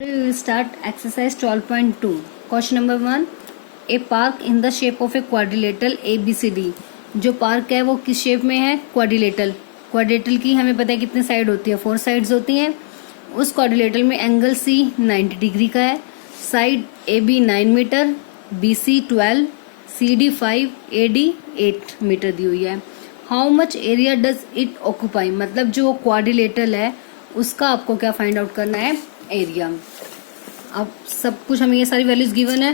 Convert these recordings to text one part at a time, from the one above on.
We will start exercise 12.2. Question number 1. A park in the shape of a quadrilateral ABCD. जो park है वो किस shape में है? क्वाड्रिलेटरल. क्वाड्रिलेटरल की हमें पता है कितने साइड होती है, 4 साइड्स होती हैं. उस क्वाड्रिलेटरल में एंगल C 90 डिग्री का है, side AB 9 metre, BC 12, CD 5, AD 8 metre दी हुई है. How much area does it occupy, मतलब जो क्वाड्रिलेटरल है उसका आपको क्या फाइंड आउट करना है? एरिया. अब सब कुछ हमें ये सारी वैल्यूज गिवन है.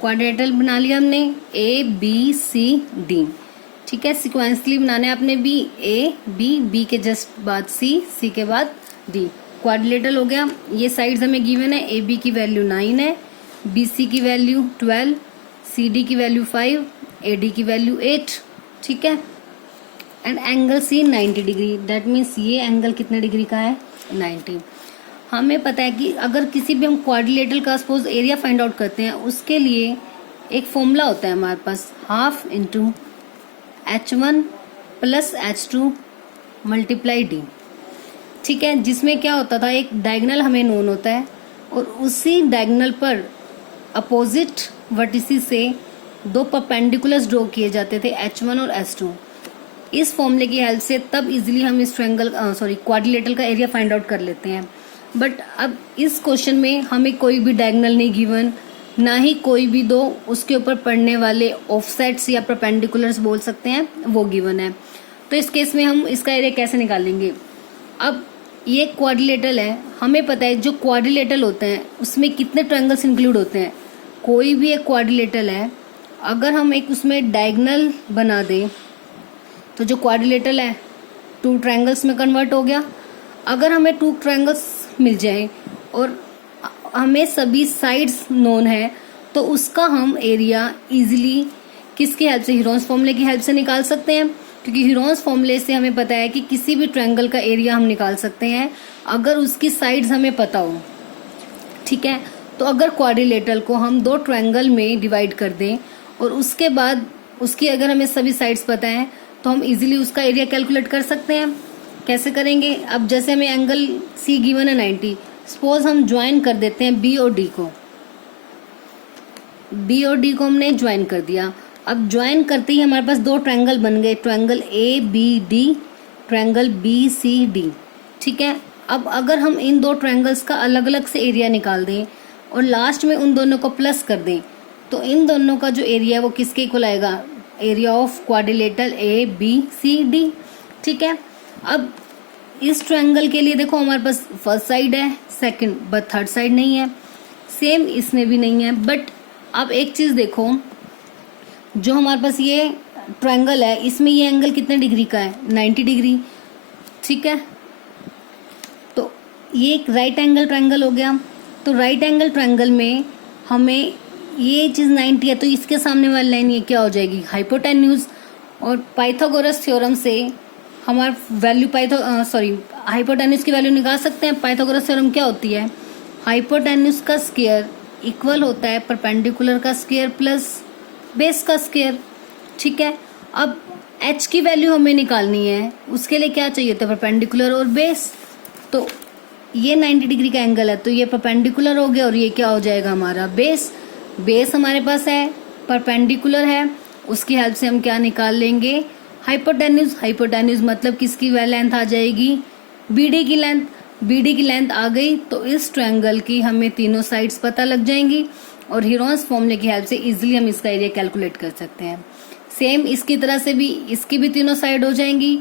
क्वाड्रिलेटरल बना लिया हमने, ए बी सी डी. ठीक है, सिक्वेंसली बनाने आपने भी, ए बी के जस्ट बाद सी के बाद डी. क्वाड्रिलेटरल हो गया. ये साइड्स हमें गिवन है. ए बी की वैल्यू 9 है, बी सी की वैल्यू 12, सी डी की वैल्यू 5, ए डी की वैल्यू 8. ठीक है, and angle C 90 degree. That means ये एंगल कितने डिग्री का है? 90. हमें पता है कि अगर किसी भी हम क्वाड्रिलेटरल का सपोज एरिया फाइंड आउट करते हैं, उसके लिए एक फॉर्मूला होता है हमारे पास, half into H1 plus H2 multiply d. ठीक है, जिसमें क्या होता था, एक डायगोनल हमें नोन होता है और उसी डायगोनल पर अपोजिट वर्टिसेस से दो परपेंडिकुलर्स ड्रॉ किए जाते थे, H1 और H2. इस फॉर्मूले की हेल्प से तब इजीली हम इस क्वाड्रिलेटरल का एरिया फाइंड आउट कर लेते हैं. बट अब इस क्वेश्चन में हमें कोई भी डायगोनल नहीं गिवन, ना ही कोई भी दो उसके ऊपर पड़ने वाले ऑफसेट्स या परपेंडिकुलर्स बोल सकते हैं वो गिवन है. तो इस केस में हम इसका एरिया कैसे निकालेंगे? अब ये क्वाड्रिलेटरल है, हमें पता है जो क्वाड्रिलेटरल होते हैं उसमें कितने ट्रायंगल्स इंक्लूड होते हैं. कोई भी एक क्वाड्रिलेटरल है, अगर हम एक उसमें डायगोनल बना दें तो जो क्वाड्रिलेटरल है 2 ट्रायंगल्स में कन्वर्ट हो गया. अगर हमें 2 ट्रायंगल्स मिल जाए और हमें सभी साइड्स नोन है तो उसका हम एरिया इजीली किसकी हेल्प से? हीरोन्स फॉर्मूले की हेल्प से निकाल सकते हैं. क्योंकि हीरोन्स फॉर्मूले से हमें पता है कि किसी भी ट्रायंगल का एरिया हम निकाल सकते हैं अगर उसकी साइड्स हमें पता हो. ठीक है, तो अगर क्वाड्रिलेटरल को हम 2 ट्रायंगल में डिवाइड कर दें और उसके बाद उसकी अगर हमें सभी साइड्स पता है तो हम इजीली उसका एरिया कैलकुलेट कर सकते हैं. कैसे करेंगे? अब जैसे हमें एंगल सी गिवन है 90, सपोज हम ज्वाइन कर देते हैं बी और डी को. बी और डी को हमने ज्वाइन कर दिया. अब ज्वाइन करते ही हमारे पास 2 ट्रायंगल बन गए, triangle A B D, triangle B C D. ठीक है, अब अगर हम इन 2 ट्रायंगल्स का अलग अलग से एरिया निकाल दें और लास्ट में उन दोनों को प्लस कर दें तो इन दोनों का जो एरिया है वो किसके इक्वल आएगा? Area of quadrilateral A B C D. ठीक है, अब इस ट्रायंगल के लिए देखो हमारे पास फर्स्ट साइड है, सेकंड, बट थर्ड साइड नहीं है. सेम इसमें भी नहीं है. बट अब एक चीज देखो, जो हमारे पास ये ट्रायंगल है इसमें ये एंगल कितने डिग्री का है? 90 डिग्री. ठीक है, तो ये एक राइट एंगल ट्रायंगल हो गया. तो राइट एंगल ट्रायंगल में हमें ये चीज 90 है तो इसके सामने वाली लाइन ये क्या हो जाएगी? हाइपोटेन्यूज. और पाइथागोरस थ्योरम से हमारा वैल्यू हाइपोटेन्यूज की वैल्यू निकाल सकते हैं. पाइथागोरस थ्योरम क्या होती है? हाइपोटेन्यूज का स्क्वायर इक्वल होता है परपेंडिकुलर का स्क्वायर प्लस बेस का स्क्वायर. ठीक है, अब h की वैल्यू हमें निकालनी है, उसके लिए क्या चाहिए होता है? परपेंडिकुलर और बेस. तो ये 90 डिग्री का एंगल है तो ये परपेंडिकुलर हो गया और ये क्या हो जाएगा? हमारा बेस. बेस हमारे पास है, परपेंडिकुलर है, उसकी हेल्प से हम क्या निकाल लेंगे? हाइपोटेन्यूज. हाइपोटेन्यूज मतलब किसकी लेंथ आ जाएगी? बीडी की लेंथ. बीडी की लेंथ आ गई तो इस ट्रायंगल की हमें तीनों साइड्स पता लग जाएंगी और हीरोन्स फॉर्मूले की हेल्प से इजीली हम इसका एरिया कैलकुलेट कर सकते हैं. सेम इसकी तरह से भी इसकी भी तीनों साइड हो जाएंगी,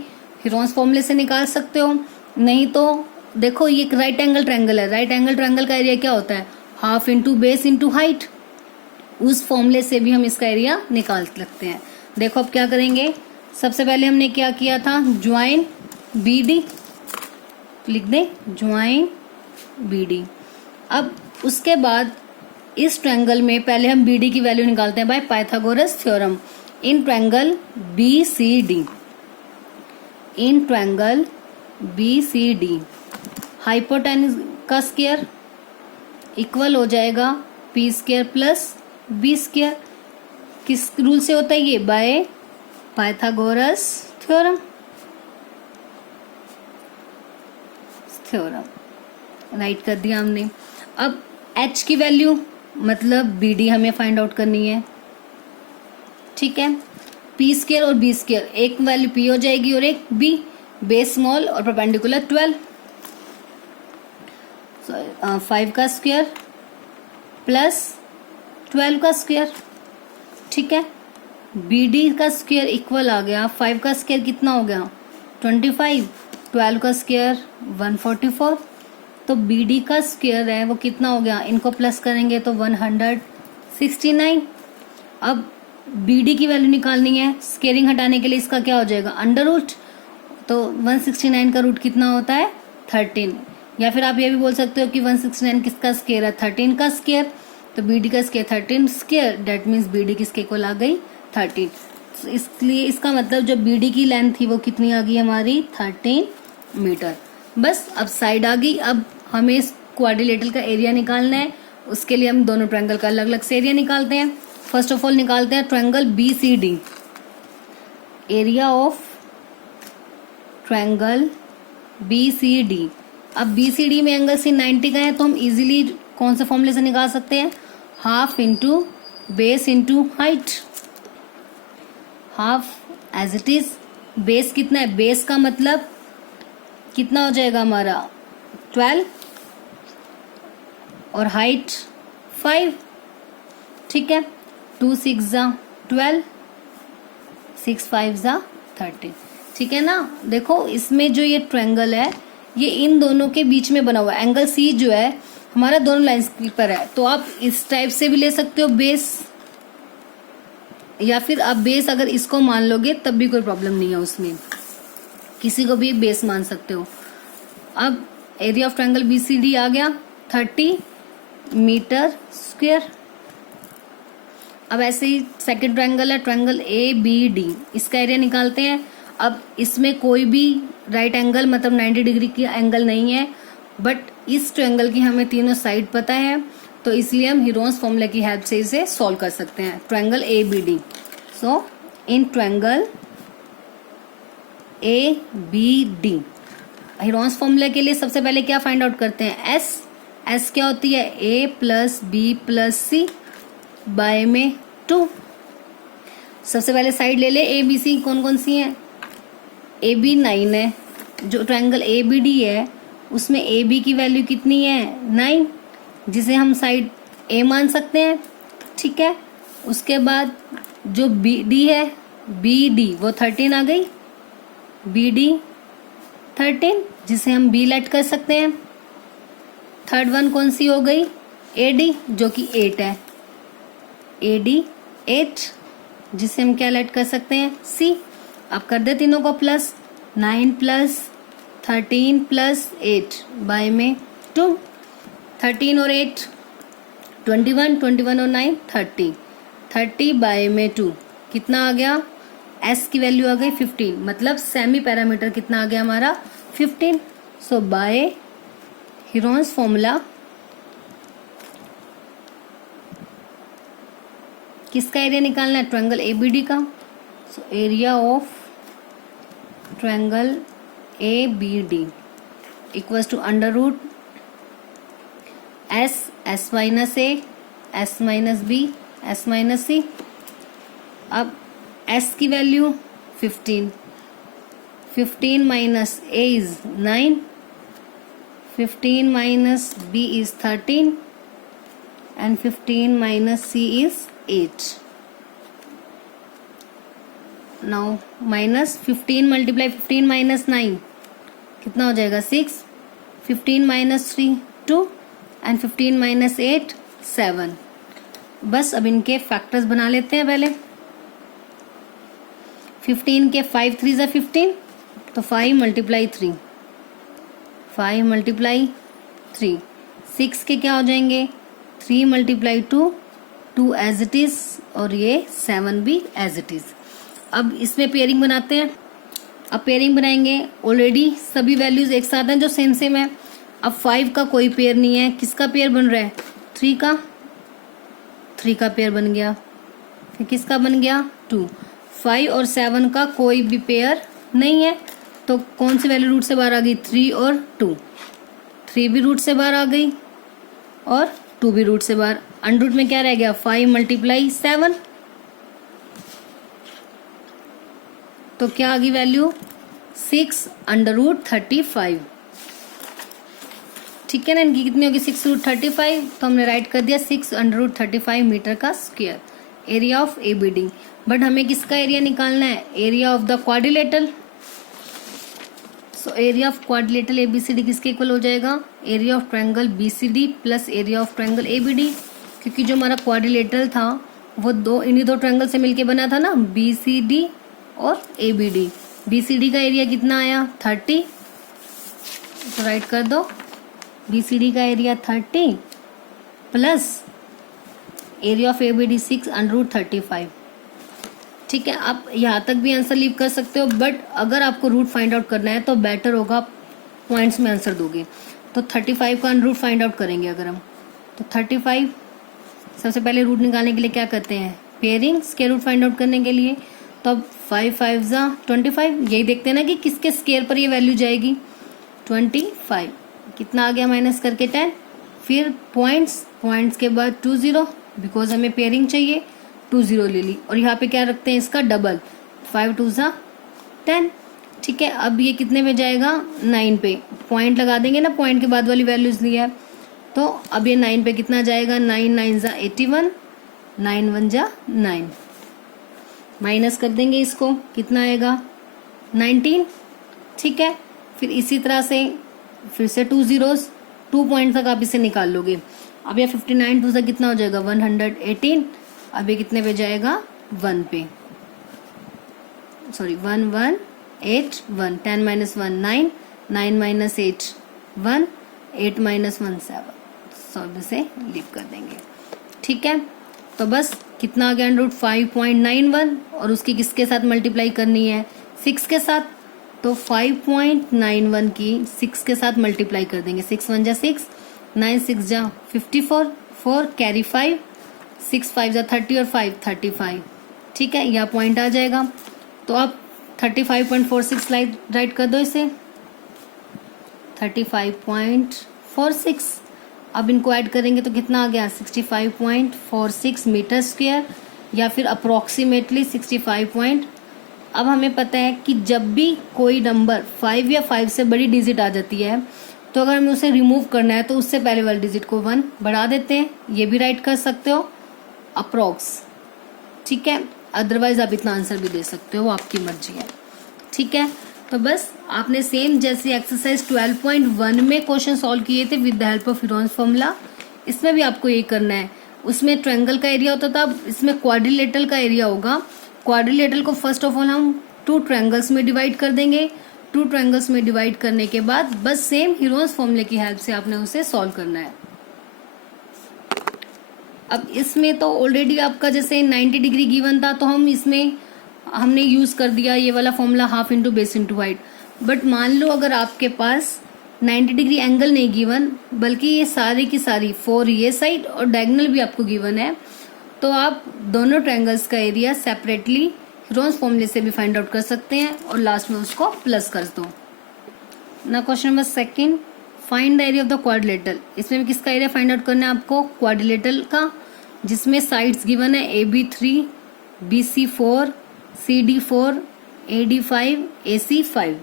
हीरोन्स फॉर्मूले से निकाल सकते हो. नहीं तो देखो ये एक राइट एंगल ट्रायंगल है, राइट एंगल ट्रायंगल का एरिया क्या होता है? Half into base into height. उस फॉर्मूले से भी हम इसका एरिया निकाल सकते हैं. देखो अब क्या करेंगे, सबसे पहले हमने क्या किया था? ज्वाइन बी डी, लिख दे ज्वाइन बी डी. अब उसके बाद इस ट्रायंगल में पहले हम बी डी की वैल्यू निकालते हैं by Pythagoras theorem. In triangle B C D, in triangle B C D hypotenuse का स्क्वायर इक्वल हो जाएगा P square plus B square. किस रूल से होता है ये? Bye Pythagoras theorem. राइट कर दिया हमने। अब h की वैल्यू मतलब BD हमें फाइंड आउट करनी है, ठीक है। पी स्क्वायर और बी स्क्वायर, एक वैल्यू P हो जाएगी और एक B, बेस स्मॉल और परपेंडिकुलर 12, 5 का स्क्वायर प्लस 12 का स्क्वायर, ठीक है। BD का स्क्वायर इक्वल आ गया 5 का स्क्वायर कितना हो गया 25, 12 का स्क्वायर 144, तो BD का स्क्वायर है वो कितना हो गया, इनको प्लस करेंगे तो 169। अब BD की वैल्यू निकालनी है, स्क्वेयरिंग हटाने के लिए इसका क्या हो जाएगा अंडर रूट, तो 169 का रूट कितना होता है 13, या फिर आप ये भी बोल सकते हो कि 169 किसका स्क्वायर है 13 का स्क्वायर, तो BD का square 13 square, that means BD किसके इक्वल आ गई 13। तो इसलिए इसका मतलब जो BD की लेंथ थी वो कितनी आ गई हमारी 13 मीटर। बस अब साइड आ गई। अब हमें इस क्वाड्रिलेटरल का एरिया निकालना है, उसके लिए हम दोनों ट्रायंगल का अलग अलग से एरिया निकालते हैं। फर्स्ट ऑफ ऑल निकालते हैं triangle BCD, area of triangle BCD। अब BCD में एंगल C 90 का है, तो हम इजीली कौन से फॉर्मूले से निकाल सकते हैं, half into base into height. Half as it is, base कितना है, बेस का मतलब कितना हो जाएगा हमारा 12 और हाइट 5, ठीक है। 2 6 जा 12, 6 5 जा 30, ठीक है ना। देखो इसमें जो ये ट्रायंगल है ये इन दोनों के बीच में बना हुआ है, एंगल C जो है हमारा दोनों लाइंस पर है, तो आप इस टाइप से भी ले सकते हो बेस, या फिर आप बेस अगर इसको मान लोगे तब भी कोई प्रॉब्लम नहीं है, उसमें किसी को भी बेस मान सकते हो। अब एरिया ऑफ ट्रायंगल BCD आ गया 30 मीटर स्क्वायर। अब ऐसे ही सेकंड ट्रायंगल है ट्रायंगल ABD, इसका एरिया निकालते हैं। अब इसमें कोई भी राइट एंगल मतलब 90 डिग्री की एंगल नहीं है, बट इस ट्रायंगल की हमें तीनों साइड पता है, तो इसलिए हम हीरोन्स फॉर्मूला की हेल्प से इसे सॉल्व कर सकते हैं। Triangle ABD, so in triangle ABD Heron's formula के लिए सबसे पहले क्या फाइंड आउट करते हैं, S क्या होती है A plus B plus C by में 2। सबसे पहले साइड ले ले ABC, कौन कौन सी है, AB 9 है, जो ट्रायंगल ABD है उसमें AB की वैल्यू कितनी है 9, जिसे हम साइड A मान सकते हैं, ठीक है। उसके बाद जो BD है BD वो 13 आ गई, BD 13 जिसे हम B लेट कर सकते हैं। थर्ड वन कौन सी हो गई AD जो कि 8 है, AD 8 जिसे हम क्या लेट कर सकते हैं C। अब कर दे तीनों को प्लस, 9 प्लस 13 प्लस 8 बाय में 2, 13 और 8 21, 21 और 9 30, 30 बाय में 2 कितना आ गया, S की वैल्यू आ गई 15, मतलब सेमी पैरामीटर कितना आ गया हमारा 15। सो बाय हीरोन्स फॉर्मूला किसका एरिया निकालना है, ट्रायंगल ABD का। So area of triangle ABD equals to under root S minus A, S minus B, S minus C। अब S की value 15, 15 minus A is 9, 15 minus B is 13 and 15 minus C is 8. Now minus 15 multiply 15 minus 9 कितना हो जाएगा 6, 15 minus 3 2 and 15 minus 8 7। बस अब इनके factors बना लेते हैं पहले। 15 के 5 3 जा 15, तो 5 multiply 3, 5 multiply 3, 6 के क्या हो जाएंगे 3 multiply 2, 2 एज इट इज, और ये 7 भी एज इट इज। अब इसमें पेयरिंग बनाते हैं। अब पेयरिंग बनाएंगे, ऑलरेडी सभी वैल्यूज एक साथ हैं जो सेम सेम है। अब 5 का कोई पेयर नहीं है, किसका पेयर बन रहा है 3 का, 3 का पेयर बन गया, फिर किसका बन गया 2, 5 और 7 का कोई भी पेयर नहीं है, तो कौन सी वैल्यू रूट से बाहर आ गई 3 और 2, 3 भी रूट से बाहर आ गई और 2 भी रूट से बाहर। अंडर रूट में क्या रह गया, 5 मल्टीप्लाई 7, तो क्या आ गई वैल्यू, 6 अंडर रूट 35। ठीक है ना, इनकी कितनी होगी, 6 रूट 35, तो हमने राइट कर दिया 6 अंडर रूट 35 मीटर का square area of ABD. But हमें किसका एरिया निकालना है, area of the quadrilateral. So area of quadrilateral ABCD किसके इक्वल हो जाएगा, area of triangle BCD plus area of triangle ABD, क्योंकि जो हमारा क्वाड्रिलेटरल था वो इन्हीं दो ट्रायंगल से मिलके बना था ना, बीसीडी और एबीडी। बीसीडी का एरिया कितना आया, 30, तो राइट कर दो बीसीडी का area 30 plus area of ABD 6 under root 35। ठीक है, आप यहाँ तक भी आंसर लीव कर सकते हो, बट अगर आपको रूट फाइंड आउट करना है तो बेटर होगा पॉइंट्स में आंसर दोगे। तो 35 का अंडर रूट फाइंड आउट करेंगे अगर हम, तो 35 सबसे पहले रूट निकालने के लिए क्या करते हैं, pairing, square root find out करने के लिए। तो अब 5 5 जा 25, यही देखते हैं ना कि किसके स्क्वायर पर ये वैल्यू जाएगी, 25 कितना आ गया माइनस करके 10, फिर पॉइंट्स के बाद 20 बिकॉज हमें पेयरिंग चाहिए, 20 ले ली, और यहाँ पे क्या रखते हैं इसका डबल, 5 2 जा 10। ठीक है, अब ये कितने पे जाएगा, 9 पे, पॉइंट लगा देंगे ना, पॉइंट के बाद वाली वैल्यूज लिया है, तो अब ये 9 पे कितना जाएगा, 9 9 जा 81, 9 1 जा 9, माइनस कर देंगे इसको, कितना आएगा 19। ठीक है, फिर इसी तरह से फिर से 2 zeros, 2 पॉइंट तक आप इसे निकाल लोगे। अब ये 59 2 से कितना हो जाएगा, 118, अब ये कितने पे जाएगा, 1 पे, सॉरी 1 1 8 1, 10 माइनस 1 9, 9 माइनस 8 1, 8 माइनस 1 7, सब इसे लीव कर देंगे। ठीक है, तो बस कितना आ गया, अंडर रूट 5.91, और उसकी किसके साथ मल्टीप्लाई करनी है, 6 के साथ, तो 5.91 की 6 के साथ मल्टीप्लाई कर देंगे, 6 1 जा 6, 9 6 जा 54, 4 कैरी 5, 6 5 जा 30 और 5 35। ठीक है, यह पॉइंट आ जाएगा, तो आप 35.46 राइट कर दो इसे, 35.46। अब इनको ऐड करेंगे तो कितना आ गया, 65.46 मीटर स्क्वायर, या फिर अप्रोक्सीमेटली 65 अब हमें पता है कि जब भी कोई नंबर 5 या 5 से बड़ी डिजिट आ जाती है, तो अगर हमें उसे रिमूव करना है तो उससे पहले वाली डिजिट को 1 बढ़ा देते हैं, ये भी राइट कर सकते हो अप्रोक्स। ठीक है, अदरवाइज आप इतना आंसर भी दे सकते हो, वो आपकी मर्जी है। ठीक है, तो बस आपने सेम जैसे एक्सरसाइज 12.1 में क्वेश्चन सॉल्व किए थे with the help of Heron's formula, इसमें भी आपको ये करना है। उसमें ट्रायंगल का एरिया होता था, इसमें क्वाड्रिलेटरल का एरिया होगा। क्वाड्रिलेटरल को फर्स्ट ऑफ ऑल हम 2 ट्रायंगल्स में डिवाइड कर देंगे, 2 ट्रायंगल्स में डिवाइड करने के बाद बस सेम हीरोन्स फॉर्मूले की हेल्प से आपने उसे सॉल्व करना है। अब इसमें तो ऑलरेडी आपका जैसे 90 डिग्री गिवन था, तो हम इसमें हमने यूज कर दिया ये वाला formula, half into base into height. But मान लो अगर आपके पास 90 डिग्री एंगल नहीं गिवन, बल्कि ये सारी की सारी 4 ये साइड और डायगोनल भी आपको गिवन है, तो आप दोनों ट्रायंगल्स का एरिया सेपरेटली हीरोन्स फॉर्मूले से भी फाइंड आउट कर सकते हैं और लास्ट में उसको प्लस कर दो ना। Question number 2, find the area of the quadrilateral. इसमें भी किसका एरिया फाइंड आउट करना है आपको, क्वाड्रिलेटरल का, जिसमें साइड्स गिवन है AB3, BC4, CD4, AD5, AC5।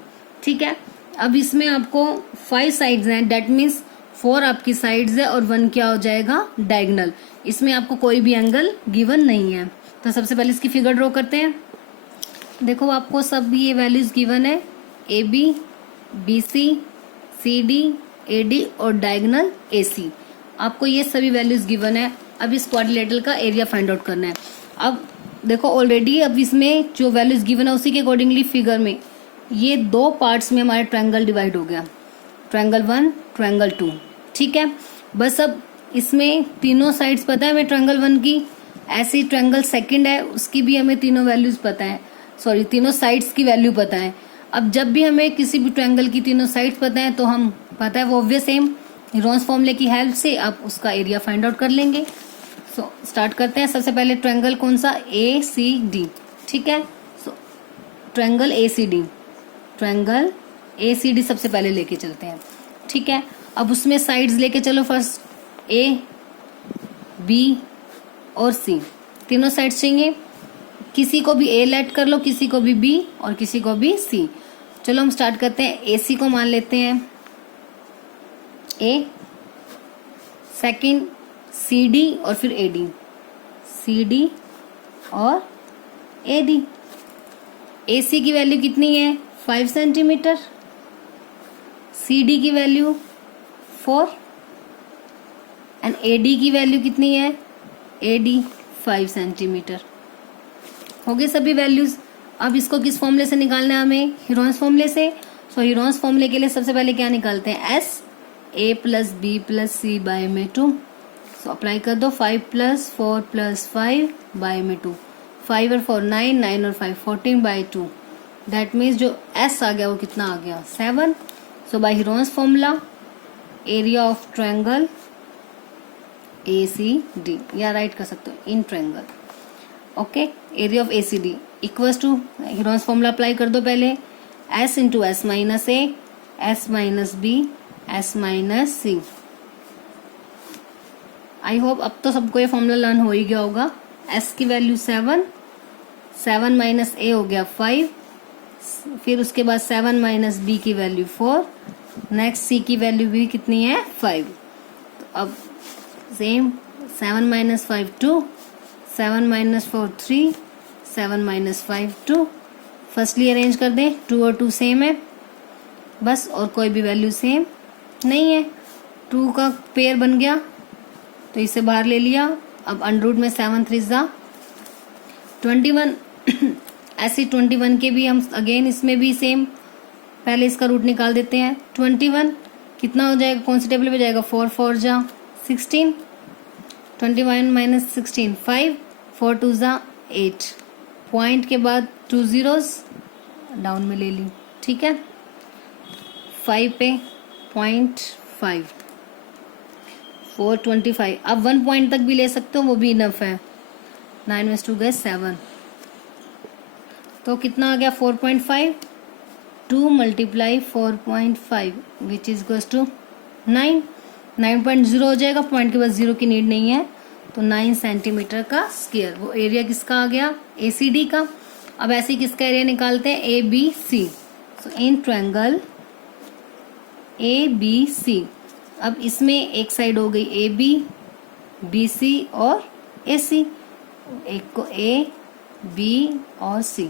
ठीक है, अब इसमें आपको 5 साइड्स हैं, डेट मीन्स 4 आपकी साइड्स है और 1 क्या हो जाएगा, डायगोनल। इसमें आपको कोई भी एंगल गिवन नहीं है। तो सबसे पहले इसकी फिगर ड्रॉ करते हैं। देखो आपको सब ये वैल्यूज गिवन है, AB, BC, CD, AD और डायगोनल AC, आपको ये सभी वैल्यूज गिवन है। अब इस क्वाड्रिलेटरल का एरिया फाइंड आउट करना है। अब देखो ऑलरेडी अब इसमें जो वैल्यूज गिवन है उसी के अकॉर्डिंगली फिगर में ये 2 पार्ट्स में हमारा ट्रायंगल डिवाइड हो गया, ट्रायंगल 1, ट्रायंगल 2। ठीक है, बस अब इसमें तीनों साइड्स पता है हमें ट्रायंगल 1 की, ऐसे ही ट्रायंगल 2 है उसकी भी हमें तीनों वैल्यूज पता है, सॉरी तीनों साइड्स की वैल्यू पता है। अब जब भी हमें किसी भी ट्रायंगल की तीनों साइड्स पता है तो हम पता है वो ऑब्वियस सेम हीरोन्स फॉर्मूले की हेल्प से आप उसका एरिया फाइंड आउट कर लेंगे। सो स्टार्ट करते हैं। सबसे पहले ट्रायंगल कौन सा, ACD। ठीक है, सो ट्रायंगल ACD, ट्रायंगल ACD सबसे पहले लेके चलते हैं। ठीक है, अब उसमें साइड्स लेके चलो, फर्स्ट ए, बी और सी, तीनों साइड्स चाहिए। किसी को भी ए लेट कर लो, किसी को भी बी और किसी को भी सी। चलो हम स्टार्ट करते हैं। ए सी को मान लेते हैं ए, सेकंड सी डी और फिर ए डी, सी डी और ए डी। ए सी की वैल्यू कितनी है 5 सेंटीमीटर, सी डी की वैल्यू 4 एंड ए डी की वैल्यू कितनी है, ए डी 5 सेंटीमीटर। हो गए सभी वैल्यूज। अब इसको किस फॉर्मूले से निकालना है हमें, हीरोन्स फॉर्मूले से। सो हीरोन्स फॉर्मूले के लिए सबसे पहले क्या निकालते हैं, S A plus B plus C by में 2। सो अप्लाई कर दो, 5 प्लस 4 प्लस 5 बाय में 2, 5 और 4 9, 9 और 5 14 बाय 2। दैट मीन्स जो एस आ गया वो कितना आ गया 7। So by Heron's formula area of triangle A C D, या राइट कर सकते हो in triangle, okay, area of A C D equals to, Heron's formula apply कर दो पहले, s into s minus A, S minus B, S minus c. I hope अब तो सबको ये फॉर्मूला लर्न हो ही गया होगा। एस की वैल्यू 7, 7 माइनस ए हो गया 5, फिर उसके बाद 7 माइनस बी की वैल्यू 4, नेक्स्ट सी की वैल्यू भी कितनी है 5। तो अब same 7 minus 5 2, 7 minus 4 3, 7 minus 5 2। Firstly arrange कर दें, 2 और 2 सेम है बस, और कोई भी वैल्यू सेम नहीं है। 2 का पेयर बन गया तो इसे बाहर ले लिया। अब अंडर रूट में 7 3 जा 21 ऐसे 21 के भी हम अगेन इसमें भी सेम, पहले इसका रूट निकाल देते हैं। 21 कितना हो जाएगा, कौन सी टेबल पे जाएगा, 4 4 जा 16, 21 माइनस 16 5, 4 2 जा 8, पॉइंट के बाद 2 zeros डाउन में ले ली, ठीक है, 5 पे 0.5, 425। अब 1 पॉइंट तक भी ले सकते हो, वो भी इनफ है। 9 में 2 गए 7, तो कितना आ गया 4.5, 2 multiply 4.5 which is equals to 9, 9.0 हो जाएगा, पॉइंट के बाद 0 की नीड नहीं है, तो 9 सेंटीमीटर का स्क्वायर। वो एरिया किसका आ गया, ए सी डी का। अब ऐसे किसका एरिया निकालते हैं, A B C. So in triangle A B C, अब इसमें एक साइड हो गई ए बी सी और ए सी, एक को ए बी और सी।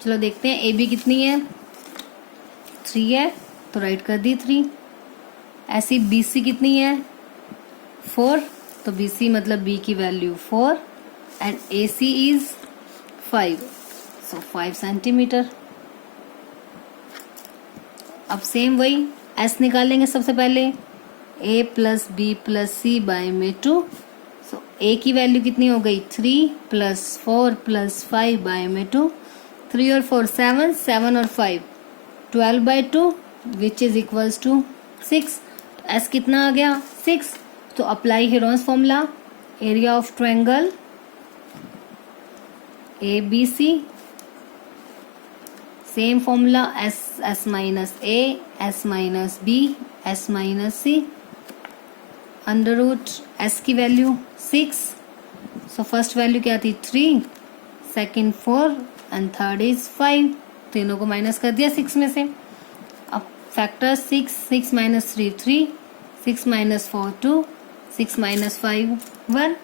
चलो देखते हैं ए बी कितनी है, 3 है तो राइट कर दी 3। ऐसी बी सी कितनी है 4, तो बी सी मतलब बी की value 4 and A C is 5, so 5 centimetre. अब सेम वही एस निकालेंगे सबसे पहले, A plus B plus C by में 2। सो ए की वैल्यू कितनी हो गई 3 प्लस 4 प्लस 5 बाय में 2, 3 और 4 7, 7 और 5 12 by 2 which is equals to 6। S कितना आ गया 6। तो apply Heron's formula area of triangle A B C, same formula S S minus A, S minus B, S minus C, under root S की value 6। So first value क्या थी 3, second 4 and third is 5, तीनों को minus कर दिया 6 में से। अब फैक्टर 6, 6 माइनस 3 3, 6 माइनस 4 2, 6 माइनस 5 1।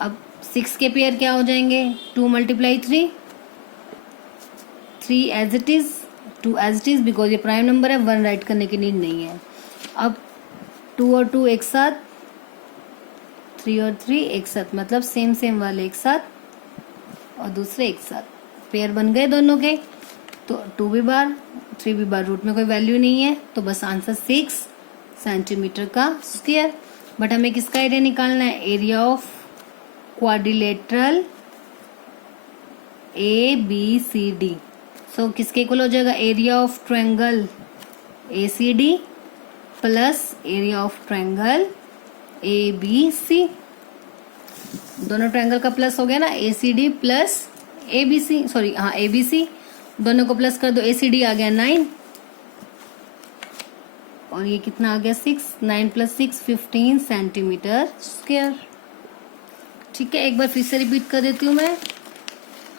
अब 6 के पेयर क्या हो जाएंगे, 2 multiply 3, 3 as it is, 2 as it is, because ये प्राइम नंबर है, 1 राइट करने की नीड नहीं है। अब 2 और 2 एक साथ, 3 और 3 एक साथ, मतलब सेम सेम वाले एक साथ और दूसरे एक साथ, पेयर बन गए दोनों के। तो 2 भी बार 3 भी बार, रूट में कोई वैल्यू नहीं है, तो बस आंसर 6 सेंटीमीटर का स्क्वायर। बट हमें किसका एरिया निकालना है, area of quadrilateral A B C D. So किसके इक्वल हो जाएगा, area of triangle A C D plus area of triangle A B C. दोनों ट्रायंगल का प्लस हो गया ना, A C D plus A B C, sorry हाँ A B C, दोनों को प्लस कर दो, ए सी डी आ गया 9 और ये कितना आ गया 6, 9 + 6 15 सेंटीमीटर स्क्वायर। ठीक है, एक बार फिर से रिपीट कर देती हूँ मैं।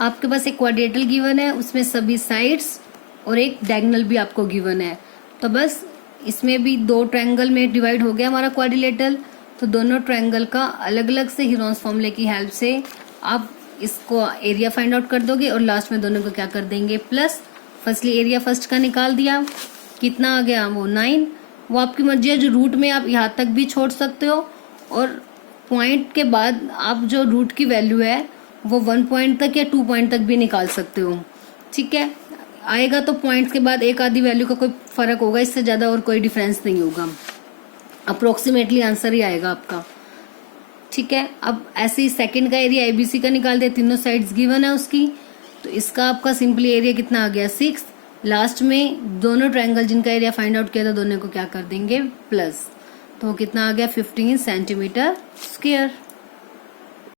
आपके पास एक क्वाड्रेटल गिवन है, उसमें सभी साइड्स और एक डायगोनल भी आपको गिवन है। तो बस इसमें भी 2 ट्रायंगल में डिवाइड हो गया हमारा क्वाड्रिलेटरल। तो दोनों ट्रायंगल का अलग अलग से हीरोन्स फॉर्मूले की हेल्प से आप इसको एरिया फाइंड आउट कर दोगे और लास्ट में दोनों को क्या कर देंगे प्लस। फर्स्टली एरिया फर्स्ट का निकाल दिया, कितना आ गया वो 9। वो आपकी मर्जी है, जो रूट में आप यहाँ तक भी छोड़ सकते हो और पॉइंट के बाद आप जो रूट की वैल्यू है वो 1 पॉइंट तक या 2 पॉइंट तक भी निकाल सकते हो। ठीक है, आएगा तो पॉइंट्स के बाद एक आधी वैल्यू का कोई फर्क होगा, इससे ज़्यादा और कोई डिफरेंस नहीं होगा। अप्रोक्सीमेटली आंसर ही आएगा आपका। ठीक है, अब ऐसे ही सेकंड का एरिया एबीसी का निकाल दे, तीनों साइड्स गिवन है उसकी। तो इसका आपका सिंपली एरिया कितना आ गया 6। लास्ट में दोनों ट्रायंगल जिनका एरिया फाइंड आउट किया था दोनों को क्या कर देंगे प्लस। तो कितना आ गया 15 सेंटीमीटर स्क्वायर।